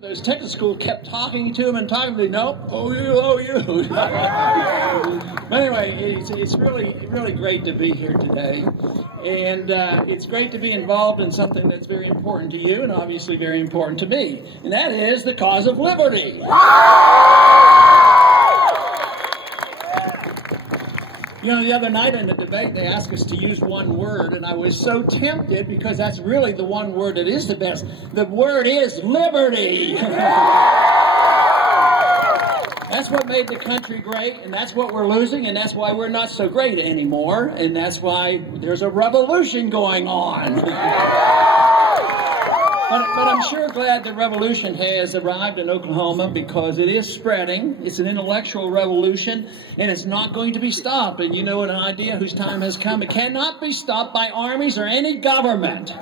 Those Texas schools kept talking to him and talking to him. Nope, oh you. But anyway, it's really great to be here today. And it's great to be involved in something that's very important to you and obviously very important to me. And that is the cause of liberty. You know, the other night in the debate, they asked us to use one word, and I was so tempted because that's really the one word that is the best. The word is liberty. That's what made the country great, and that's what we're losing, and that's why we're not so great anymore, and that's why there's a revolution going on. But I'm sure glad the revolution has arrived in Oklahoma because it is spreading. It's an intellectual revolution, and it's not going to be stopped. And you know an idea whose time has come. It cannot be stopped by armies or any government.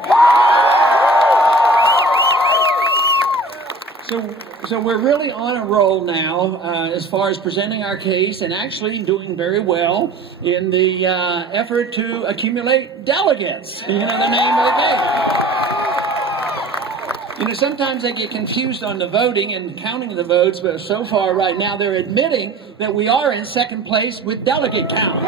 So we're really on a roll now as far as presenting our case and actually doing very well in the effort to accumulate delegates. You know the name of the game. You know, sometimes they get confused on the voting and counting the votes, but so far right now they're admitting that we are in second place with delegate count.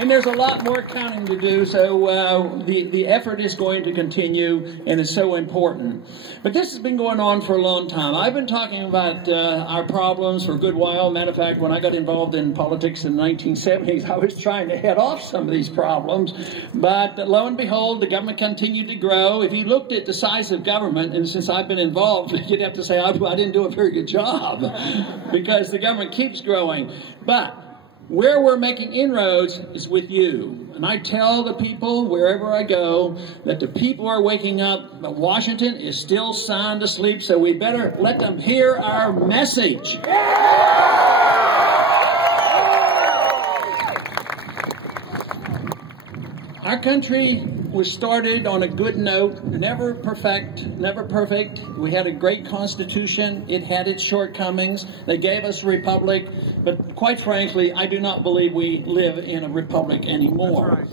And there's a lot more counting to do, so the effort is going to continue, and it's so important. But this has been going on for a long time. I've been talking about our problems for a good while. Matter of fact, when I got involved in politics in the 1970s, I was trying to head off some of these problems. But lo and behold, the government continued to grow. If you looked at the size of government, and since I've been involved, you'd have to say I didn't do a very good job because the government keeps growing. But where we're making inroads is with you. And I tell the people wherever I go that the people are waking up, but Washington is still sound asleep, so we better let them hear our message. Our country was started on a good note, never perfect. We had a great constitution. It had its shortcomings. They gave us a republic, but quite frankly, I do not believe we live in a republic anymore.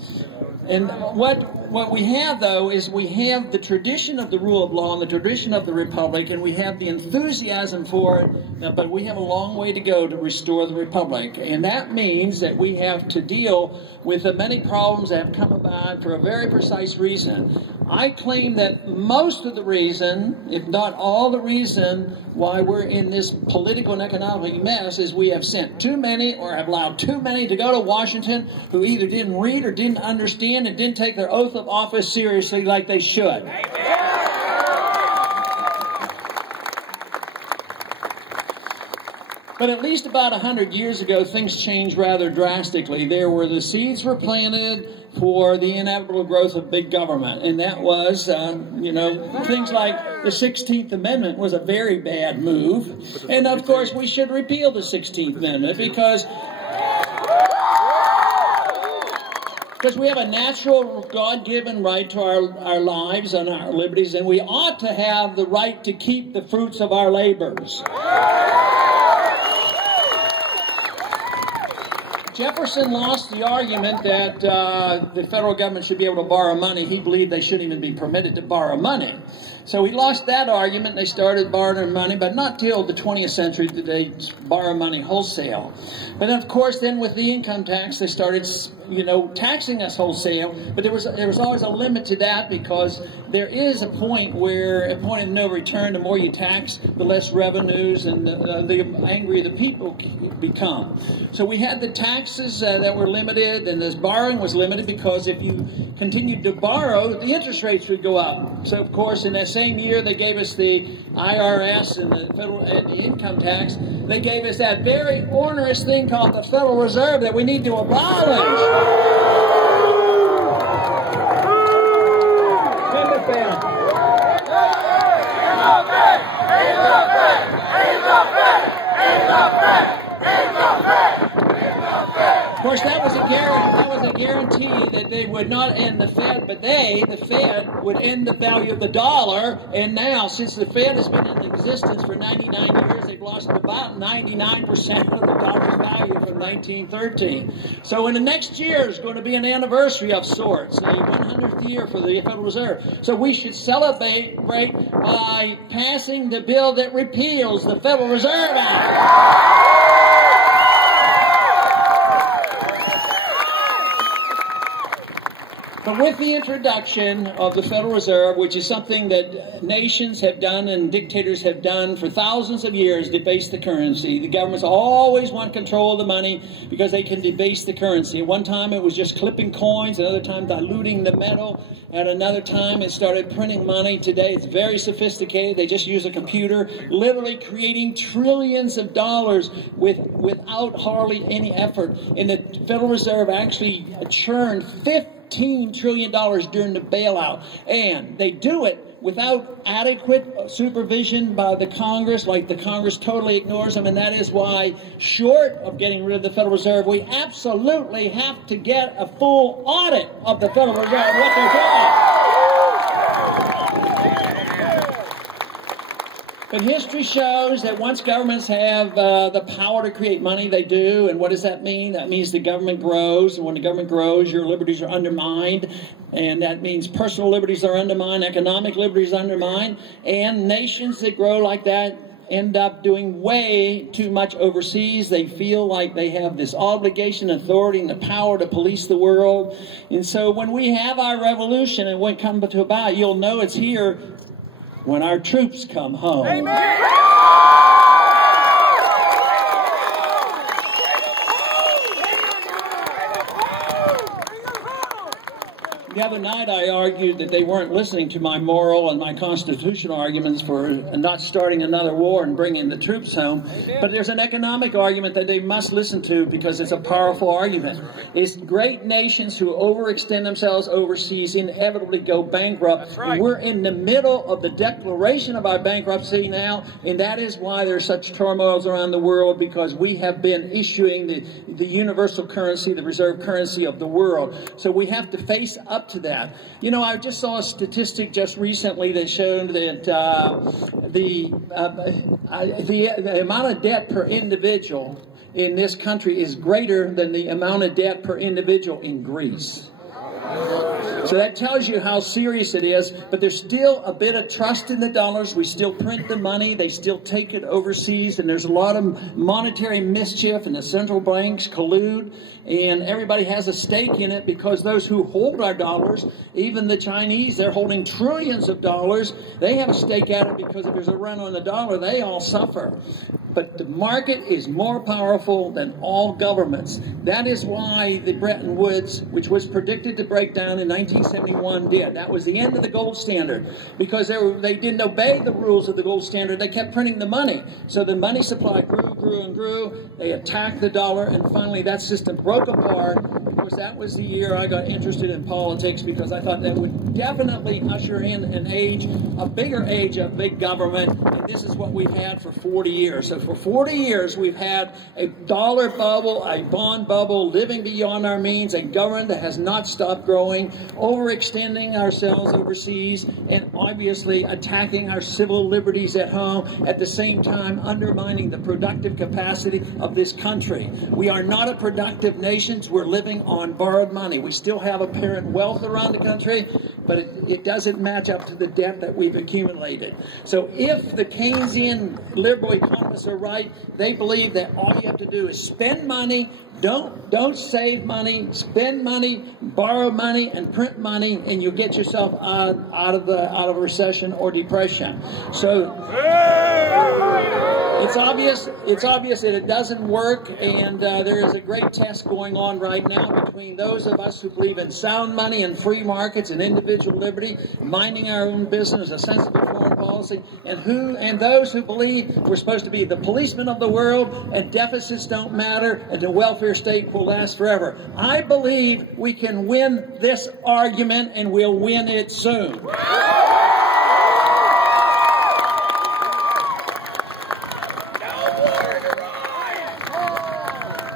And what we have, though, is we have the tradition of the rule of law and the tradition of the republic, and we have the enthusiasm for it, but we have a long way to go to restore the republic. And that means that we have to deal with the many problems that have come about for a very precise reason. I claim that most of the reason, if not all the reason, why we're in this political and economic mess is we have sent too many or have allowed too many to go to Washington who either didn't read or didn't understand and didn't take their oath of office seriously like they should. But at least about 100 years ago, things changed rather drastically. The seeds were planted for the inevitable growth of big government. And that was, things like the 16th Amendment was a very bad move. And of course, we should repeal the 16th Amendment because we have a natural, God-given right to our lives and our liberties, and we ought to have the right to keep the fruits of our labors. Jefferson lost the argument that the federal government should be able to borrow money. He believed they shouldn't even be permitted to borrow money. So he lost that argument, and they started borrowing money, but not till the 20th century did they borrow money wholesale. But then, of course, then with the income tax, they started, taxing us wholesale. But there was always a limit to that because there is a point of no return. The more you tax, the less revenues and the angrier the people become. So we had the taxes that were limited, and this borrowing was limited because if you continued to borrow, the interest rates would go up. So, of course, in that same year, they gave us the IRS and the federal and the income tax. They gave us that very onerous thing called the Federal Reserve that we need to abolish. Of course, that was a guarantee that they would not, and the Fed but the Fed, would end the value of the dollar, and now, since the Fed has been in existence for 99 years, they've lost about 99% of the dollar's value from 1913. So in the next year is going to be an anniversary of sorts, the 100th year for the Federal Reserve. So we should celebrate by passing the bill that repeals the Federal Reserve Act. But with the introduction of the Federal Reserve, which is something that nations have done and dictators have done for thousands of years, debase the currency. The governments always want control of the money because they can debase the currency. At one time it was just clipping coins, another time diluting the metal, at another time it started printing money. Today it's very sophisticated. They just use a computer, literally creating trillions of dollars without hardly any effort. And the Federal Reserve actually churned $15 trillion during the bailout, and they do it without adequate supervision by the Congress, like the Congress totally ignores them, and that is why, short of getting rid of the Federal Reserve, we absolutely have to get a full audit of the Federal Reserve and what they're doing. But history shows that once governments have the power to create money, they do. And what does that mean? That means the government grows. And when the government grows, your liberties are undermined. And that means personal liberties are undermined, economic liberties are undermined. And nations that grow like that end up doing way too much overseas. They feel like they have this obligation, authority, and the power to police the world. And so when we have our revolution and when it comes to about, you'll know it's here when our troops come home. Amen. The other night I argued that they weren't listening to my moral and my constitutional arguments for not starting another war and bringing the troops home. But there's an economic argument that they must listen to because it's a powerful argument. It's great nations who overextend themselves overseas inevitably go bankrupt. That's right. And we're in the middle of the declaration of our bankruptcy now, and that is why there's such turmoils around the world, because we have been issuing the universal currency, the reserve currency of the world. So we have to face up to that. You know, I just saw a statistic just recently that showed that the amount of debt per individual in this country is greater than the amount of debt per individual in Greece. So that tells you how serious it is, but there's still a bit of trust in the dollars. We still print the money. They still take it overseas, and there's a lot of monetary mischief, and the central banks collude, and everybody has a stake in it because those who hold our dollars, even the Chinese, they're holding trillions of dollars. They have a stake at it because if there's a run on the dollar, they all suffer. But the market is more powerful than all governments. That is why the Bretton Woods, which was predicted to break down in 1971, did. That was the end of the gold standard because they didn't obey the rules of the gold standard. They kept printing the money. So the money supply grew and grew. They attacked the dollar, and finally that system broke apart. Of course, that was the year I got interested in politics because I thought that would definitely usher in an age, a bigger age of big government, and this is what we've had for 40 years. So for 40 years, we've had a dollar bubble, a bond bubble, living beyond our means, a government that has not stopped growing, overextending ourselves overseas, and obviously attacking our civil liberties at home, at the same time undermining the productive capacity of this country. We are not a productive nation. We're living on borrowed money. We still have apparent wealth around the country, but it doesn't match up to the debt that we've accumulated. So if the Keynesian liberal economists are right, they believe that all you have to do is spend money, don't save money, spend money, borrow money, and print money, and you'll get yourself out of a recession or depression. So it's obvious that it doesn't work, and there is a great test going on right now between those of us who believe in sound money and free markets and individual liberty, minding our own business, a sensible foreign policy, and those who believe we're supposed to be the policemen of the world and deficits don't matter and the welfare state will last forever. I believe we can win this argument, and we'll win it soon.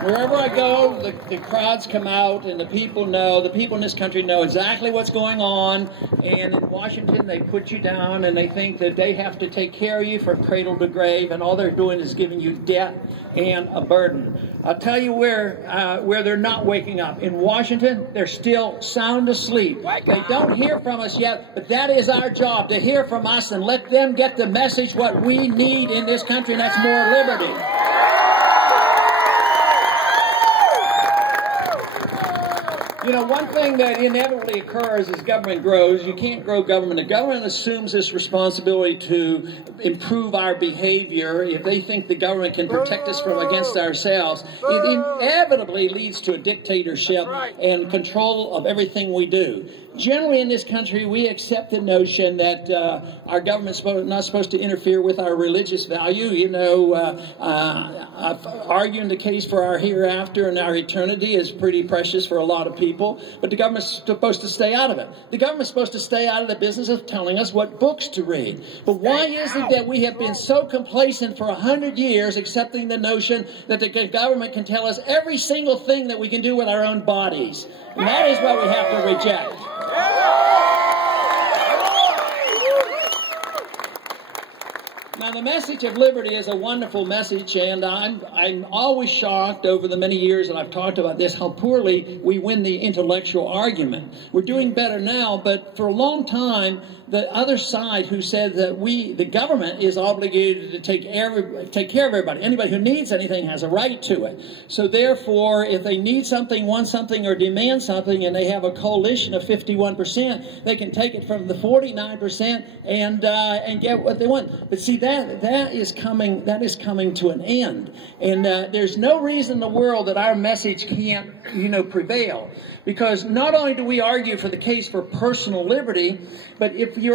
Wherever I go, the crowds come out, and the people in this country know exactly what's going on. And in Washington, they put you down, and they think that they have to take care of you from cradle to grave, and all they're doing is giving you debt and a burden. I'll tell you where they're not waking up. In Washington, they're still sound asleep. They don't hear from us yet, but that is our job, to hear from us and let them get the message what we need in this country, and that's more liberty. You know, one thing that inevitably occurs as government grows, you can't grow government. The government assumes this responsibility to improve our behavior. If they think the government can protect us from against ourselves, it inevitably leads to a dictatorship and control of everything we do. Generally in this country, we accept the notion that our government's not supposed to interfere with our religious value. You know, arguing the case for our hereafter and our eternity is pretty precious for a lot of people, but the government's supposed to stay out of it. The government's supposed to stay out of the business of telling us what books to read. But why is it that we have been so complacent for 100 years, accepting the notion that the government can tell us every single thing that we can do with our own bodies? And that is what we have to reject. Now, the message of liberty is a wonderful message, and I'm always shocked over the many years that I've talked about this, how poorly we win the intellectual argument. We're doing better now, but for a long time, the other side who said that the government is obligated to take care of everybody. Anybody who needs anything has a right to it. So therefore, if they need something, want something, or demand something, and they have a coalition of 51%, they can take it from the 49% and get what they want. But see, that is coming to an end. And there's no reason in the world that our message can't, prevail. Because not only do we argue for the case for personal liberty, but if you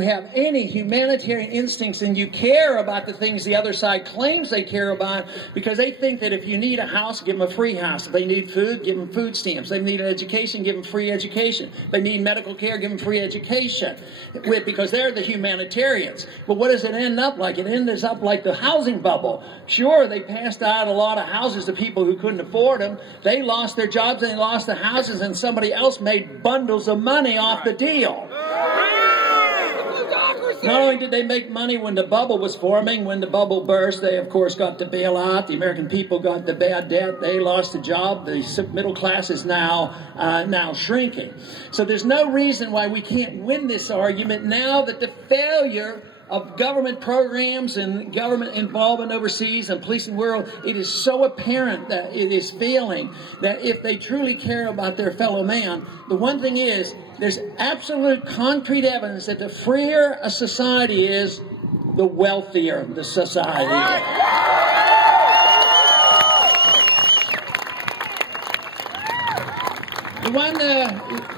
have any humanitarian instincts and you care about the things the other side claims they care about, because they think that if you need a house, give them a free house. If they need food, give them food stamps. If they need an education, give them free education. If they need medical care, give them free education. Because they're the humanitarians. But what does it end up like? It ends up like the housing bubble. Sure, they passed out a lot of houses to people who couldn't afford them. They lost their jobs and they lost the houses, and somebody else made bundles of money off the deal. Not only did they make money when the bubble was forming, when the bubble burst, they of course got the bailout. The American people got the bad debt. They lost the job. The middle class is now shrinking. So there's no reason why we can't win this argument now that the failure of government programs and government involvement overseas and policing the world, it is so apparent that it is failing, that if they truly care about their fellow man, the one thing is, there's absolute concrete evidence that the freer a society is, the wealthier the society is.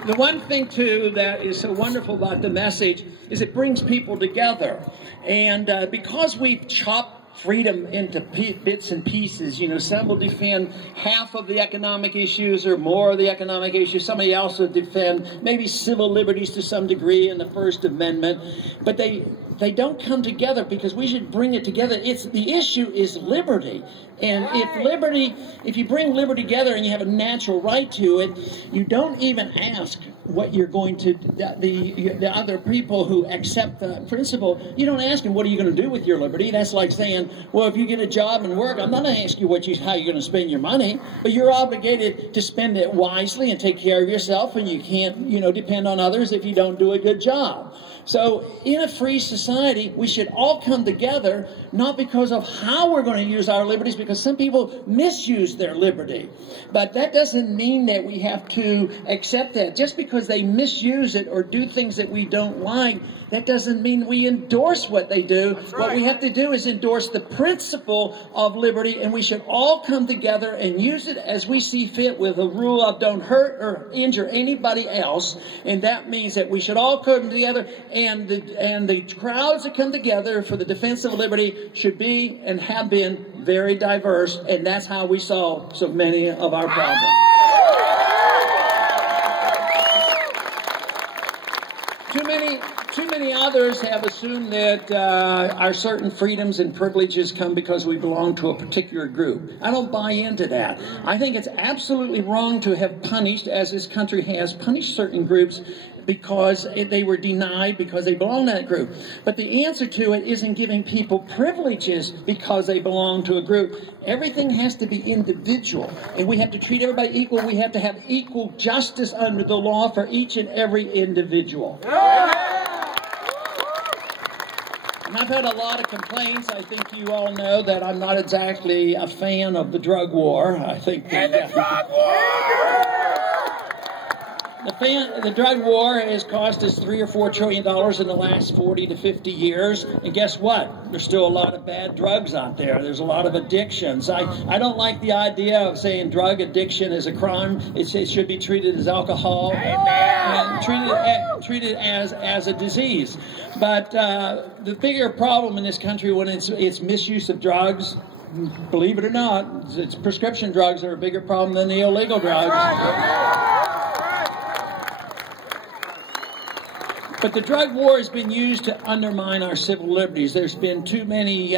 The one thing, too, that is so wonderful about the message is it brings people together. And because we've chopped freedom into bits and pieces, some will defend half of the economic issues or more of the economic issues. Somebody else will defend maybe civil liberties to some degree in the First Amendment. But they don't come together because we should bring it together. The issue is liberty. And if you bring liberty together and you have a natural right to it, you don't even ask what you're going to, the other people who accept the principle, you don't ask them, what are you going to do with your liberty? That's like saying, well, if you get a job and work, I'm not going to ask you how you're going to spend your money, but you're obligated to spend it wisely and take care of yourself, and you can't, depend on others if you don't do a good job. So in a free society, we should all come together, not because of how we're going to use our liberties, because some people misuse their liberty. But that doesn't mean that we have to accept that. Just because they misuse it or do things that we don't like, that doesn't mean we endorse what they do. What we have to do is endorse the principle of liberty, and we should all come together and use it as we see fit with a rule of don't hurt or injure anybody else. And that means that we should all come together, and the crowds that come together for the defense of liberty should be and have been very diverse, and that's how we solve so many of our problems. Too many others have assumed that our certain freedoms and privileges come because we belong to a particular group. I don't buy into that. I think it's absolutely wrong to have punished, as this country has punished certain groups because they were denied because they belong to that group. But the answer to it isn't giving people privileges because they belong to a group. Everything has to be individual, and we have to treat everybody equal. We have to have equal justice under the law for each and every individual. And I've had a lot of complaints. I think you all know that I'm not exactly a fan of the drug war. I think the drug war! The drug war has cost us $3 or $4 trillion in the last 40 to 50 years. And guess what? There's still a lot of bad drugs out there. There's a lot of addictions. I don't like the idea of saying drug addiction is a crime. It should be treated as alcohol and treated as a disease. But the bigger problem in this country when it's misuse of drugs, believe it or not, it's prescription drugs that are a bigger problem than the illegal drugs. But the drug war has been used to undermine our civil liberties. There's been too many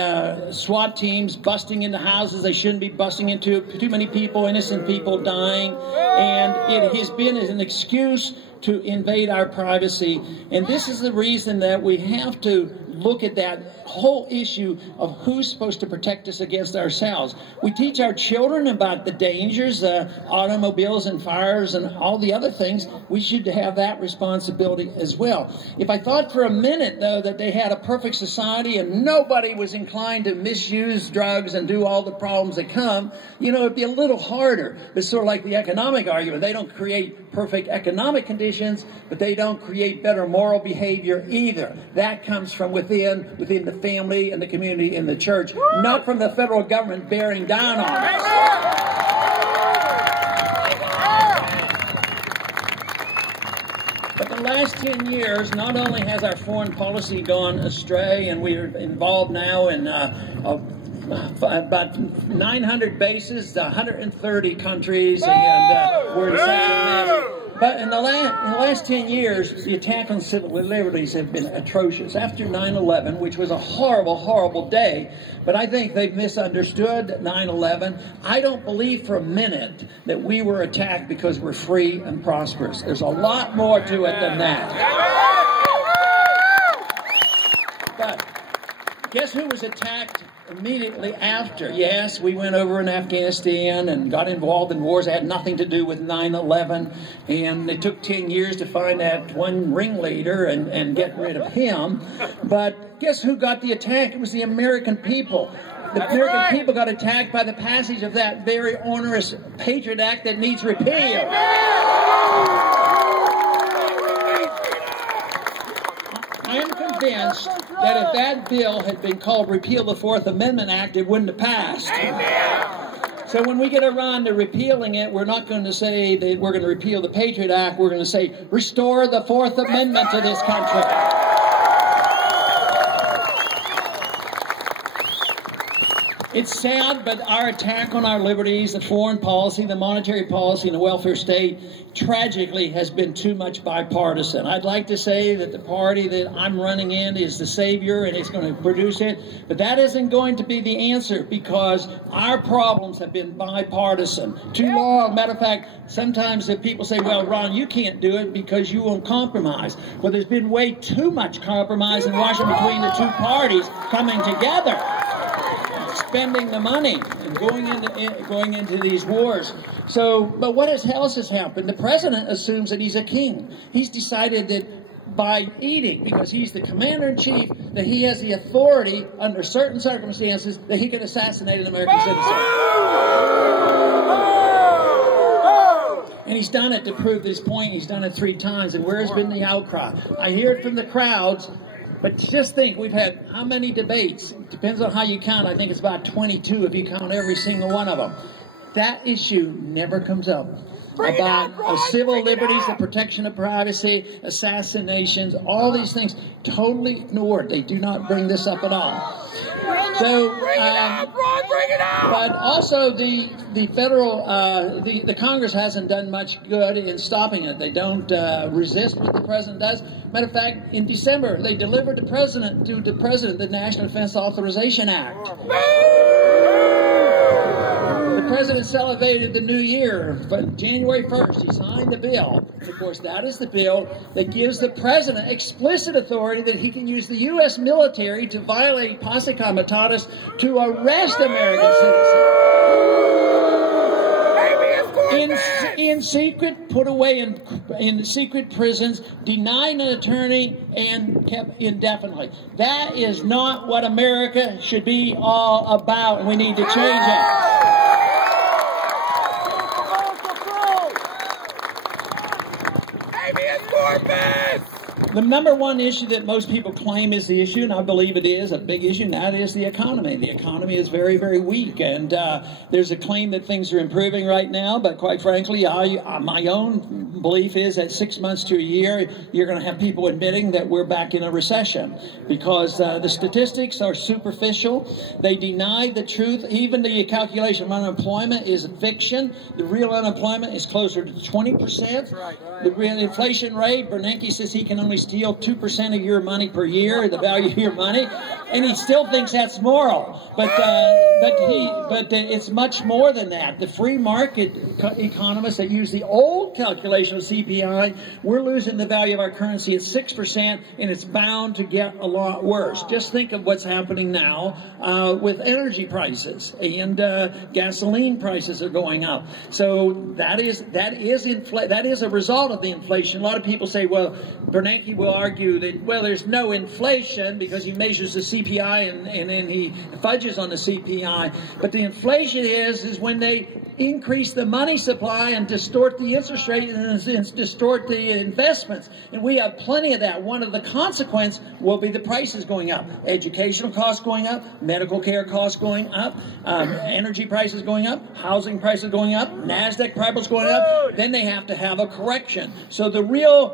SWAT teams busting into houses they shouldn't be busting into, too many people, innocent people dying, and it has been an excuse to invade our privacy. And this is the reason that we have to look at that whole issue of who's supposed to protect us against ourselves. We teach our children about the dangers, automobiles and fires and all the other things. We should have that responsibility as well. If I thought for a minute, though, that they had a perfect society and nobody was inclined to misuse drugs and do all the problems that come, you know, it'd be a little harder. It's sort of like the economic argument. They don't create perfect economic conditions, but they don't create better moral behavior either. That comes from within the family and the community and the church, not from the federal government bearing down on us. But the last 10 years, not only has our foreign policy gone astray, and we are involved now in about 900 bases, 130 countries, and we're in such a mess. But in the last 10 years, the attack on civil liberties have been atrocious. After 9/11, which was a horrible, horrible day, but I think they've misunderstood 9/11. I don't believe for a minute that we were attacked because we're free and prosperous. There's a lot more to it than that. But guess who was attacked immediately after? Yes, we went over in Afghanistan and got involved in wars that had nothing to do with 9/11, and it took 10 years to find that one ringleader and get rid of him. But guess who got the attack? It was the American people. The American people got attacked by the passage of that very onerous Patriot Act that needs repeal. I am convinced that if that bill had been called Repeal the Fourth Amendment Act, it wouldn't have passed. Amen. So when we get around to repealing it, we're not going to say that we're going to repeal the Patriot Act. We're going to say, restore the Fourth Amendment to this country. It's sad, but our attack on our liberties, the foreign policy, the monetary policy, and the welfare state, tragically has been too much bipartisan. I'd like to say that the party that I'm running in is the savior and it's going to produce it, but that isn't going to be the answer because our problems have been bipartisan. Too long. Matter of fact, sometimes the people say, well, Ron, you can't do it because you won't compromise. Well, there's been way too much compromise in Washington between the two parties coming together, spending the money and going into these wars. So, but what else has happened? The president assumes that he's a king. He's decided that by eating, because he's the commander-in-chief, that he has the authority under certain circumstances that he can assassinate an American citizen. And he's done it to prove this point. He's done it 3 times. And where has been the outcry? I hear it from the crowds. But just think, we've had how many debates? It depends on how you count. I think it's about 22 if you count every single one of them. That issue never comes up. About civil liberties, the protection of privacy, assassinations, all these things, totally ignored. They do not bring this up at all. So, bring it out! But also the federal, the Congress hasn't done much good in stopping it. They don't resist what the president does. Matter of fact, in December, they delivered to the president the National Defense Authorization Act. The president celebrated the new year, but January 1st, he signed the bill. Of course, that is the bill that gives the president explicit authority that he can use the U.S. military to violate posse comitatus to arrest American citizens. In secret, put away in secret prisons, denied an attorney, and kept indefinitely. That is not what America should be all about, and we need to change it. The number one issue that most people claim is the issue, and I believe it is a big issue, and that is the economy. The economy is very, very weak, and there's a claim that things are improving right now, but quite frankly, my own belief is that 6 months to a year, you're going to have people admitting that we're back in a recession, because the statistics are superficial. They deny the truth. Even the calculation of unemployment is a fiction. The real unemployment is closer to 20%. The real inflation rate, Bernanke says he can only steal 2% of your money per year, the value of your money, and he still thinks that's moral. But it's much more than that. The free market economists that use the old calculation of CPI, we're losing the value of our currency at 6%, and it's bound to get a lot worse. Just think of what's happening now with energy prices, and gasoline prices are going up. So that is a result of the inflation. A lot of people say, well, Bernanke will argue that, well, there's no inflation because he measures the CPI and then he fudges on the CPI. But the inflation is when they increase the money supply and distort the interest rate and distort the investments. And we have plenty of that. One of the consequences will be the prices going up. Educational costs going up, medical care costs going up, energy prices going up, housing prices going up, NASDAQ prices going up. Then they have to have a correction. So the real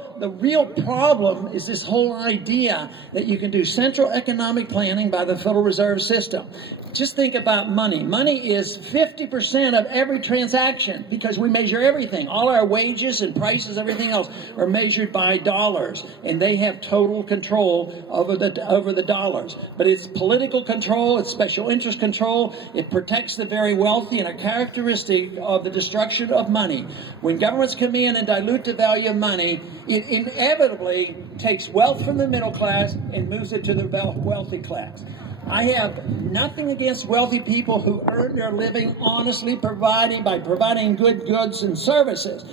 problem is this whole idea that you can do central economic planning by the Federal Reserve System. Just think about money. Money is 50% of every transaction because we measure everything. All our wages and prices, everything else, are measured by dollars, and they have total control over the dollars. But it's political control, it's special interest control, it protects the very wealthy, and a characteristic of the destruction of money. When governments come in and dilute the value of money, it inevitably takes wealth from the middle class and moves it to the wealthy class. I have nothing against wealthy people who earn their living honestly by providing good goods and services.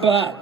But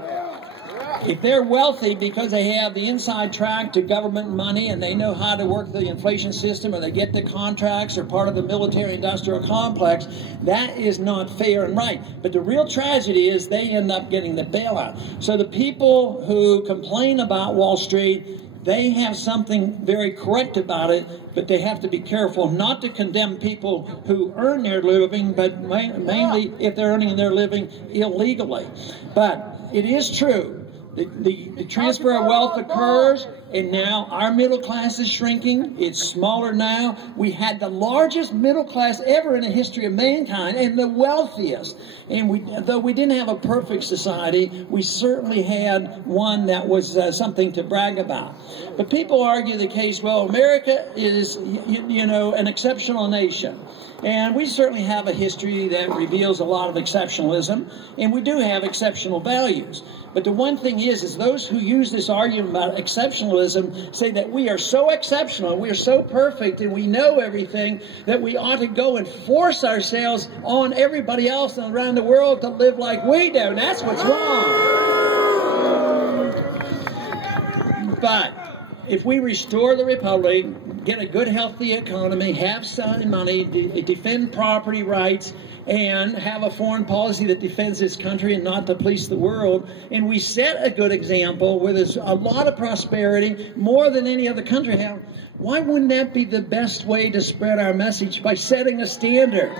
if they're wealthy because they have the inside track to government money and they know how to work the inflation system, or they get the contracts or part of the military-industrial complex, that is not fair and right. But the real tragedy is they end up getting the bailout. So the people who complain about Wall Street, they have something very correct about it, but they have to be careful not to condemn people who earn their living, but mainly if they're earning their living illegally. But it is true. The transfer of wealth occurs, and now our middle class is shrinking. It's smaller now. We had the largest middle class ever in the history of mankind, and the wealthiest. And though we didn't have a perfect society, we certainly had one that was something to brag about. But people argue the case, well, America is, an exceptional nation. And we certainly have a history that reveals a lot of exceptionalism, and we do have exceptional values. But the one thing is those who use this argument about exceptionalism say that we are so exceptional, we are so perfect, and we know everything, that we ought to go and force ourselves on everybody else around the world to live like we do. And that's what's wrong. But if we restore the republic, get a good, healthy economy, have some money, defend property rights, and have a foreign policy that defends this country and not to police the world, and we set a good example where there's a lot of prosperity, more than any other country have, why wouldn't that be the best way to spread our message, by setting a standard?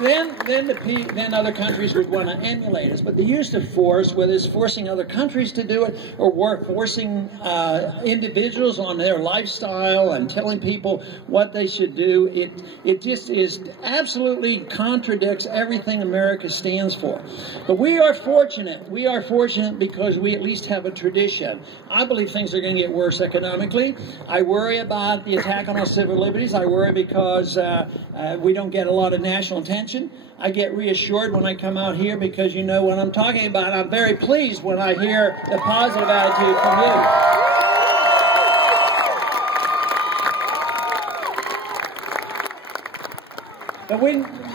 then other countries would want to emulate us. But the use of force, whether it's forcing other countries to do it or forcing individuals on their lifestyle and telling people what they should do, it just absolutely contradicts everything America stands for. But we are fortunate. We are fortunate because we at least have a tradition. I believe things are going to get worse economically. I worry about the attack on our civil liberties. I worry because we don't get a lot of national attention. I get reassured when I come out here because you know what I'm talking about. I'm very pleased when I hear the positive attitude from you.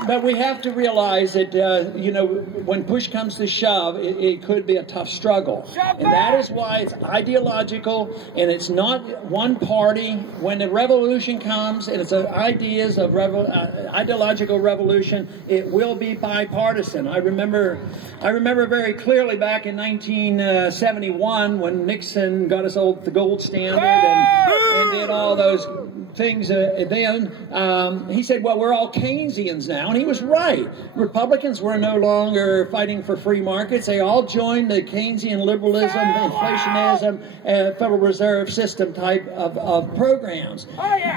But we have to realize that, you know, when push comes to shove, it could be a tough struggle. And that is why it's ideological, and it's not one party. When the revolution comes, and it's ideas of ideological revolution, it will be bipartisan. I remember very clearly back in 1971 when Nixon got us the gold standard and did all those things then. He said, well, we're all Keynesians now, and he was right. Republicans were no longer fighting for free markets. They all joined the Keynesian liberalism, inflationism, Federal Reserve System type of programs.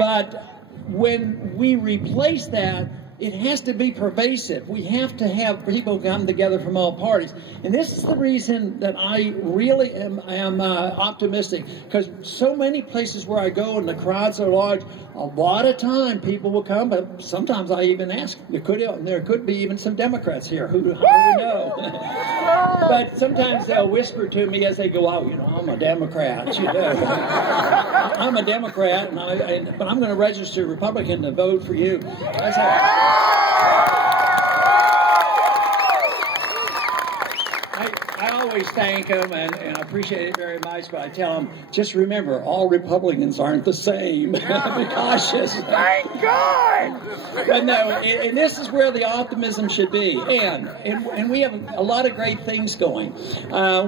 But when we replace that, it has to be pervasive. We have to have people come together from all parties. And this is the reason that I really am optimistic, because so many places where I go and the crowds are large, a lot of time people will come, but sometimes I even ask, there could be even some Democrats here. How do you know? But sometimes they'll whisper to me as they go out, you know, I'm a Democrat, you know. I'm a Democrat, but I'm going to register Republican to vote for you. I say, I always thank them and I appreciate it very much, but I tell them, just remember, all Republicans aren't the same. Be cautious. Thank God! But no, and this is where the optimism should be. And we have a lot of great things going.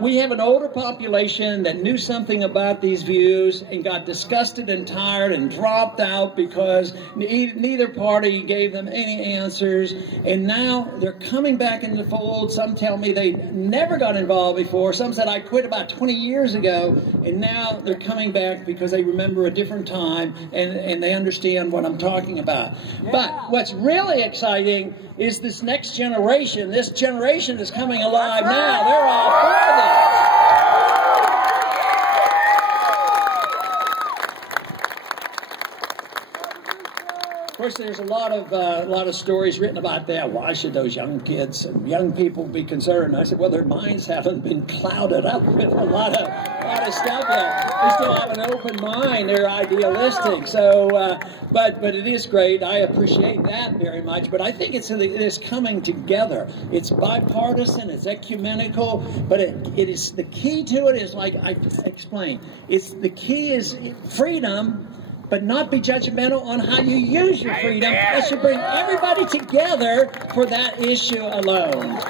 We have an older population that knew something about these views and got disgusted and tired and dropped out because neither party gave them any answers. And now they're coming back into the fold. Some tell me they never got involved before. Some said I quit about 20 years ago, and now they're coming back because they remember a different time and they understand what I'm talking about. Yeah. But what's really exciting is this next generation. This generation is coming alive now. They're all for this. Of course, there's a lot of stories written about that. Why should those young kids and young people be concerned? I said, well, their minds haven't been clouded up with a lot of stuff yet. They still have an open mind. They're idealistic. So, but it is great. I appreciate that very much. But I think it's this coming together. It's bipartisan. It's ecumenical. But it is the key to it is like I explained. The key is freedom. But not be judgmental on how you use your freedom. That should bring everybody together for that issue alone.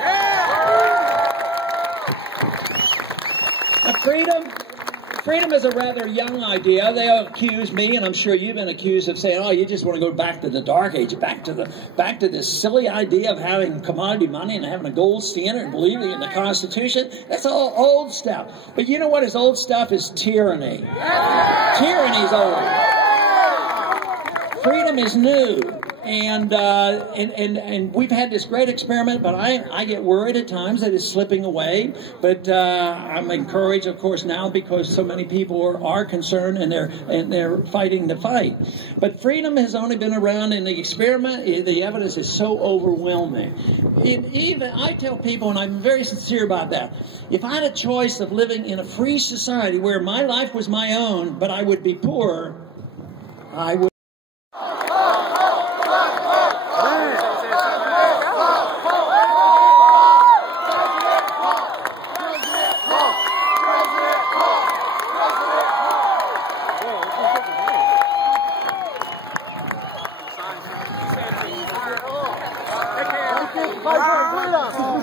Freedom is a rather young idea. They accuse me, and I'm sure you've been accused of saying, "Oh, you just want to go back to the dark age, back to this silly idea of having commodity money and having a gold standard and believing in the Constitution." That's all old stuff. But you know what is old stuff is tyranny. Tyranny's old. Freedom is new, and we've had this great experiment, but I get worried at times that it's slipping away. But I'm encouraged, of course, now because so many people are concerned and they're fighting the fight. But freedom has only been around in the experiment. The evidence is so overwhelming. I tell people, and I'm very sincere about that, if I had a choice of living in a free society where my life was my own, but I would be poor, I would.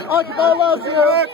Occupy Los Angeles!